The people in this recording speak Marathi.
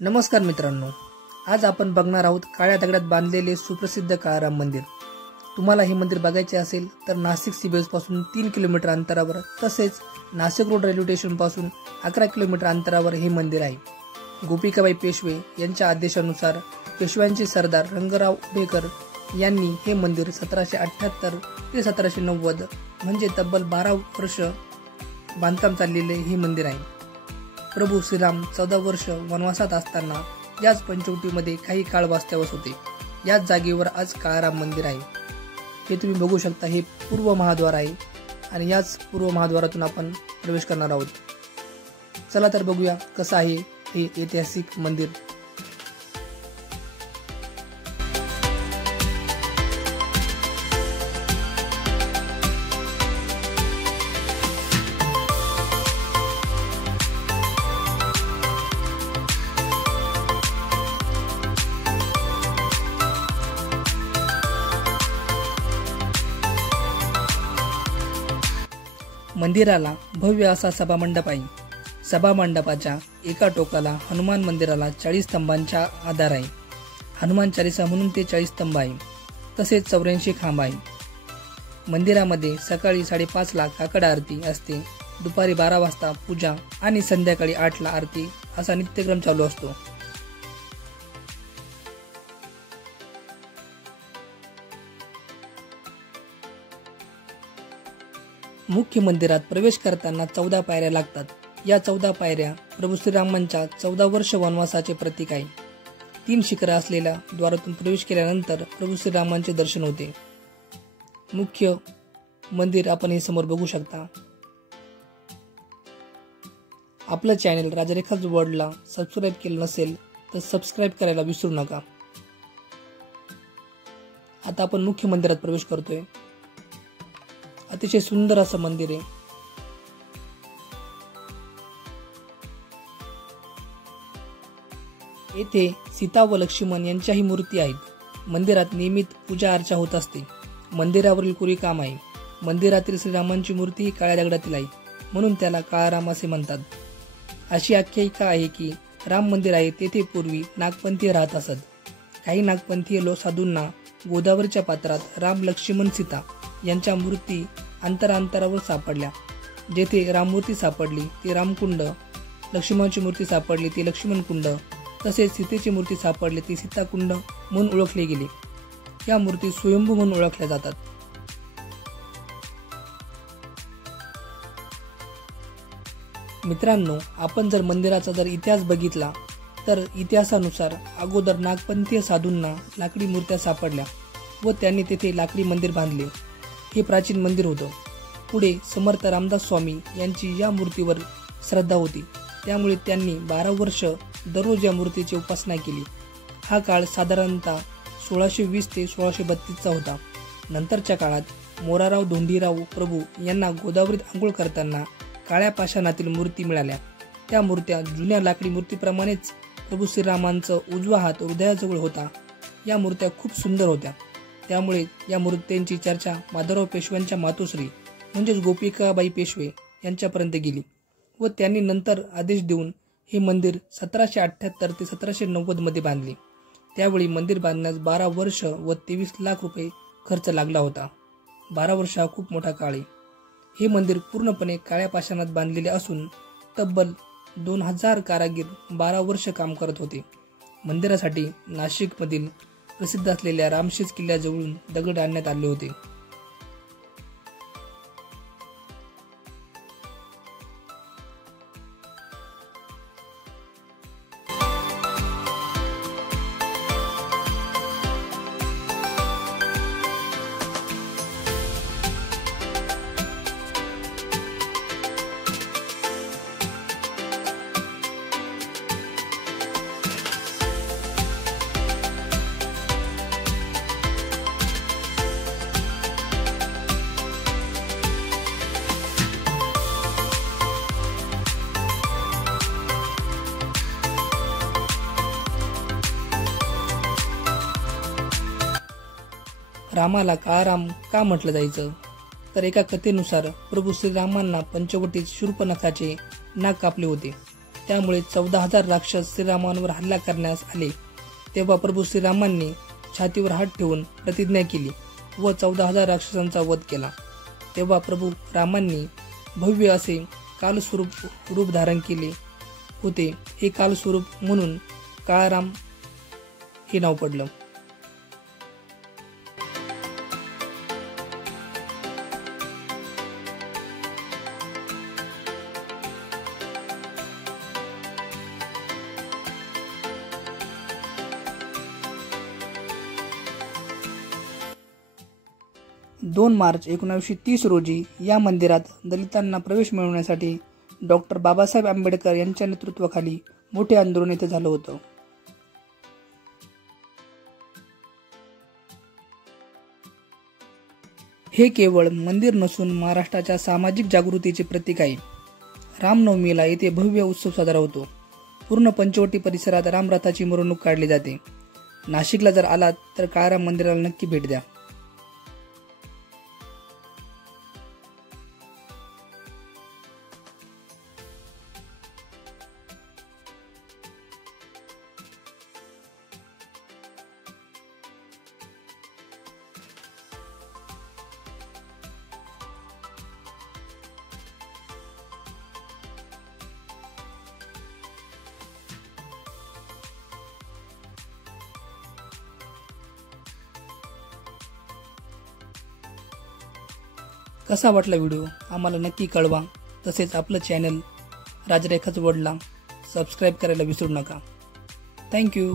नमस्कार मित्रांनो, आज आपण बघणार आहोत काळ्या दगडात बांधलेले सुप्रसिद्ध काळाराम मंदिर। तुम्हाला हे मंदिर बघायचे असेल तर नाशिक सीबीएस पासून 3 किलोमीटर अंतरावर तसेच नाशिक रोड रेल्वे स्टेशन पासून 11 किलोमीटर अंतरावर हे मंदिर आहे। गोपिकाबाई पेशवे यांच्या आदेशानुसार पेशव्यांचे सरदार रंगराव उडेकर यांनी हे मंदिर 1778 ते 1790 म्हणजे तब्बल 12 वर्ष बांधकाम चाललेले हे मंदिर आहे। प्रभू श्रीराम 14 वर्ष वनवासात असताना याच पंचवटीमध्ये काही काळ वास्तव्यास होते। याच जागेवर आज काळाराम मंदिर आहे। हे तुम्ही बघू शकता, हे पूर्व महाद्वार आहे आणि याच पूर्व महाद्वारातून आपण प्रवेश करणार आहोत। चला तर बघूया कसं आहे हे ऐतिहासिक मंदिर। मंदिराला भव्य असा सभामंडप आहे। सभामंडपाच्या एका टोकाला हनुमान मंदिराला 40 स्तंभांचा आधार आहे। हनुमान चालीसा म्हणून ते 40 स्तंभ आहे। तसेच 84 खांब आहे। मंदिरामध्ये सकाळी 5:30 ला काकड आरती असते, दुपारी 12 वाजता पूजा आणि संध्याकाळी 8 ला आरती असा नित्यक्रम चालू असतो। मुख्य मंदिरात प्रवेश करताना 14 पायऱ्या लागतात। या 14 पायऱ्या प्रभू श्रीरामांच्या 14 वर्ष वनवासाचे प्रतीक आहे। 3 शिखरे असलेल्या द्वारातून प्रवेश केल्यानंतर प्रभू श्रीरामांचे दर्शन होते। मुख्य मंदिर आपण हे समोर बघू शकता। आपलं चॅनल राजरेखाज वर्ल्डला सबस्क्राईब केलं नसेल तर सबस्क्राईब करायला विसरू नका। आता आपण मुख्य मंदिरात प्रवेश करतोय। अतिशय सुंदर असं मंदिर आहे। येथे सीता व लक्ष्मण यांच्याही मूर्ती आहेत। मंदिरात नियमित पूजा अर्चा होत असते। मंदिरावरील कोरीव काम आहे। मंदिरातील श्रीरामांची मूर्ती ही काळ्या दगडातील आहे, म्हणून त्याला काळाराम असे म्हणतात। अशी आख्यायिका आहे की राम मंदिर आहे तेथे पूर्वी नागपंथीय राहत असत। काही नागपंथीय साधूंना गोदावरीच्या पात्रात राम लक्ष्मण सीता यांच्या मूर्ती अंतरावर सापडल्या। जेथे राममूर्ती सापडली ते रामकुंड, लक्ष्मणाची मूर्ती सापडली ती लक्ष्मणकुंड, तसेच सीतेची मूर्ती सापडली ती सीताकुंड म्हणून ओळखले गेले। या मूर्ती स्वयंभू म्हणून ओळखल्या जातात। मित्रांनो, आपण जर मंदिराचा इतिहास बघितला तर इतिहासानुसार अगोदर नागपंथीय साधूंना लाकडी मूर्त्या सापडल्या व त्यांनी तेथे लाकडी मंदिर बांधले। हे प्राचीन मंदिर होतं। पुढे समर्थ रामदास स्वामी यांची या मूर्तीवर श्रद्धा होती, त्यामुळे त्यांनी 12 वर्ष दररोज या मूर्तीची उपासना केली। हा काळ साधारणतः 1620 ते 1632 होता। नंतरच्या काळात मोराराव धोंडीराव प्रभू यांना गोदावरीत आंघोळ करताना काळ्या पाषाणातील मूर्ती मिळाल्या। त्या मूर्त्या जुन्या लाकडी मूर्तीप्रमाणेच प्रभू श्रीरामांचा उजवा हात हृदयाजवळ होता। या मूर्त्या खूप सुंदर होत्या, त्यामुळे या मूर्त्यांची चर्चा माधवराव पेशव्यांच्या मातोश्री म्हणजेच गोपिकाबाई पेशवे यांच्यापर्यंत गेली व त्यांनी नंतर आदेश देऊन हे मंदिर 1778 ते 1790 मध्ये बांधले। त्यावेळी मंदिर बांधण्यास 12 वर्ष व 23 लाख रुपये खर्च लागला होता। 12 वर्ष हा खूप मोठा काळ आहे। हे मंदिर पूर्णपणे काळ्या पाषाणात बांधलेले असून तब्बल 2000 कारागीर 12 वर्ष काम करत होते। मंदिरासाठी नाशिकमधील प्रसिद्ध असलेल्या रामशेज किल्ल्याजवळून दगड आणण्यात आले होते। रामाला काळाराम का म्हटलं जायचं तर एका कथेनुसार प्रभू श्रीरामांना पंचवटीत शूर्पणखाचे नाक कापले होते। त्यामुळे 14,000 राक्षस श्रीरामांवर हल्ला करण्यास आले। तेव्हा प्रभू श्रीरामांनी छातीवर हात ठेवून प्रतिज्ञा केली व 14,000 राक्षसांचा वध केला। तेव्हा प्रभू रामांनी भव्य असे कालस्वरूप रूप धारण केले होते। हे कालस्वरूप म्हणून काळाराम हे नाव पडलं। दोन मार्च 1930 रोजी या मंदिरात दलितांना प्रवेश मिळवण्यासाठी डॉक्टर बाबासाहेब आंबेडकर यांच्या नेतृत्वाखाली मोठे आंदोलन येथे झालं होतं। हे केवळ मंदिर नसून महाराष्ट्राच्या सामाजिक जागृतीचे प्रतीक आहे। रामनवमीला येथे भव्य उत्सव साजरा होतो। पूर्ण पंचवटी परिसरात रामरथाची मिरवणूक काढली जाते। नाशिकला जर आलात तर काळाराम मंदिराला नक्की भेट द्या। कसा वाटला व्हिडिओ आम्हाला नक्की कळवा। तसेच आपलं चॅनल राजरेखाच वर्ल्डला सबस्क्राईब करायला विसरू नका। थँक्यू।